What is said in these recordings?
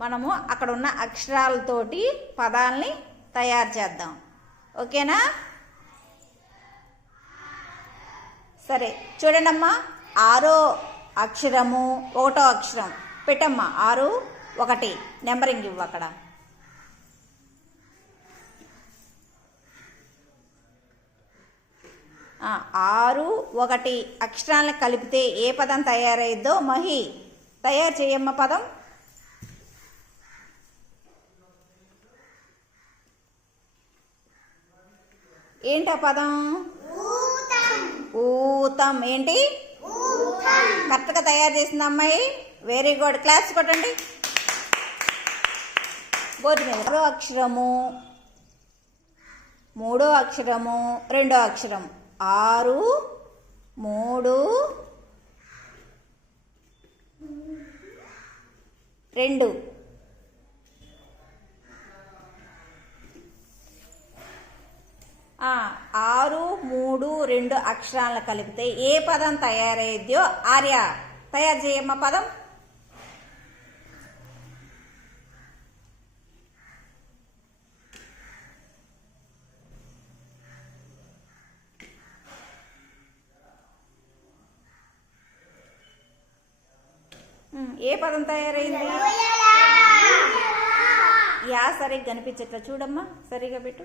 మనము అక్కడ ఉన్న అక్షరాలతోటి పదాలని తయారు చేద్దాం. ఓకేనా? సరే చూడండమ్మా. ఆరో అక్షరము ఒకటో అక్షరం. పెట్టమ్మా. ఆరు ఒకటి. నెంబరింగ్ ఇవ్వు అక్కడ. ఆరు ఒకటి అక్షరాలను కలిపితే ఏ పదం తయారైద్దో మహి. తయారు చేయమ్మ పదం. ఏంటి ఆ పదం? ఊతం. ఏంటి? కరెక్ట్గా తయారు చేసింది అమ్మాయి. వెరీ గుడ్ క్లాస్ కొట్టండి. బోర్డు మీద ఆరో అక్షరము మూడో అక్షరము రెండో అక్షరం ఆరు మూడు రెండు ఆ, ఆరు మూడు రెండు అక్షరాలను కలిపితే ఏ పదం తయారయ్యో ఆర్య తయారు చేయమ్మ పదం. ఏ పదం తయారైంది? యా సరిగ్గా కనిపించట్లా చూడమ్మా సరిగా పెట్టు.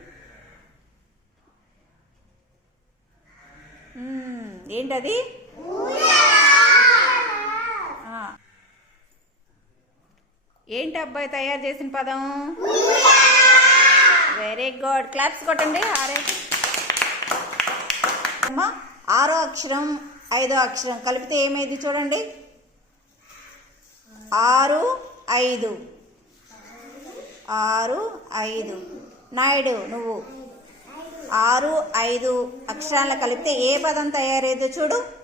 ఏంటది? ఏంటి అబ్బాయి తయారు చేసిన పదం? Very good. క్లాప్స్ కొట్టండి. ఆరే. అమ్మా ఆరో అక్షరం ఐదో అక్షరం కలిపితే ఏమైంది చూడండి. ఆరు ఐదు. ఆరు ఐదు. నాయుడు నువ్వు. ఆరు ఐదు అక్షరాలు కలిపితే ఏ పదం తయారైందో చూడు.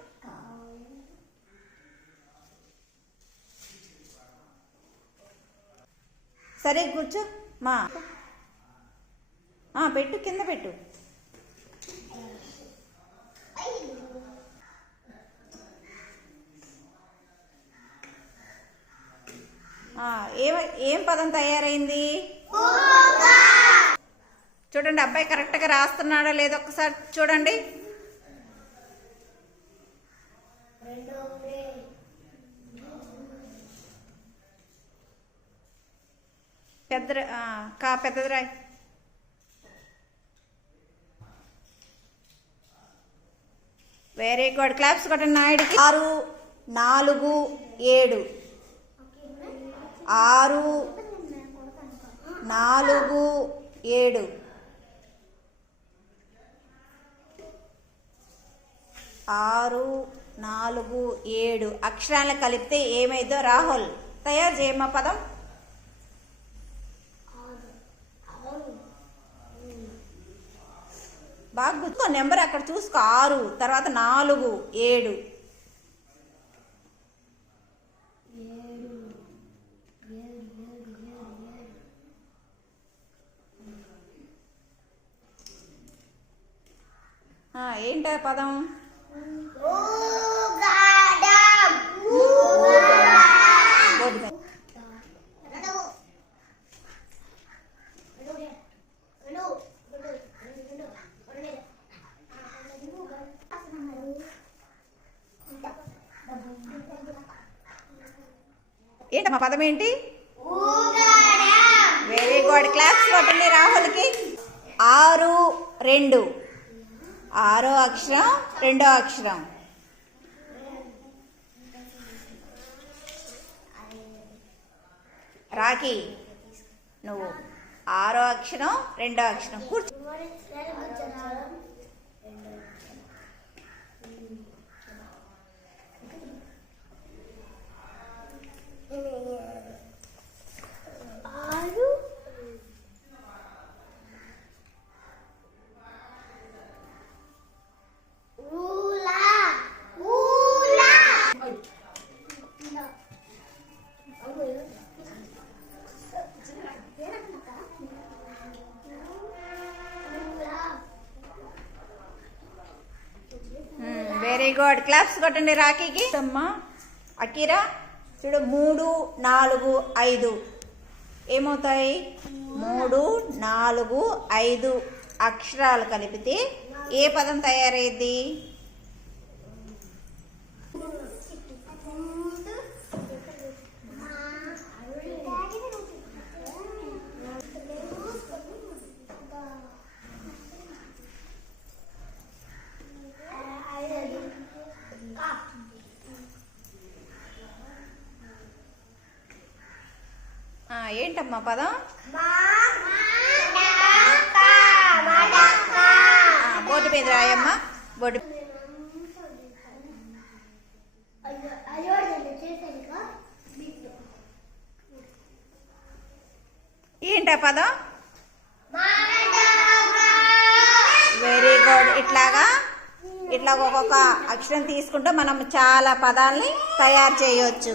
సరే కూర్చో. మా. ఆ, పెట్టు కింద పెట్టు. ఏం ఏం పదం తయారైంది? చూడండి అబ్బాయి కరెక్ట్గా రాస్తున్నాడా లేదో ఒకసారి చూడండి. పెద్ద కా పెద్దది రాయ్. వెరీ గుడ్ క్లాప్స్ కొట్టండి నాయుడికి. ఆరు నాలుగు ఏడు. ఆరు నాలుగు ఏడు. ఆరు నాలుగు ఏడు అక్షరాలను కలిపితే ఏమైందో రాహుల్. తయారు చేయమ్మా పదం. బాగా గుర్తుకో నెంబర్ అక్కడ చూసుకో. ఆరు తర్వాత నాలుగు ఏడు. ఏంట పదం? ఏంటమ్మా పదం ఏంటి? వెరీ గుడ్ క్లాస్ కొట్టండి రాహుల్కి. ఆరు రెండు. ఆరో అక్షరం రెండో అక్షరం. రాఖీ నువ్వు ఆరో అక్షరం రెండో అక్షరం కూర్చో. వెరీ గుడ్ క్లాప్స్ కొట్టండి రాఖీకి. అమ్మా అకీరా చూడు మూడు నాలుగు ఐదు. ఏమవుతాయి? మూడు నాలుగు ఐదు అక్షరాలు కలిపితే ఏ పదం తయారైద్ది ఆ, ఏంటమ్మా పదం? బోర్డు మీద రాయమ్మా. బోర్డు ఏంటా పదం? వెరీ గుడ్ ఇట్లాగా ఇట్లా ఒక్కొక్క అక్షరం తీసుకుంటే మనం చాలా పదాల్ని తయారు చేయొచ్చు.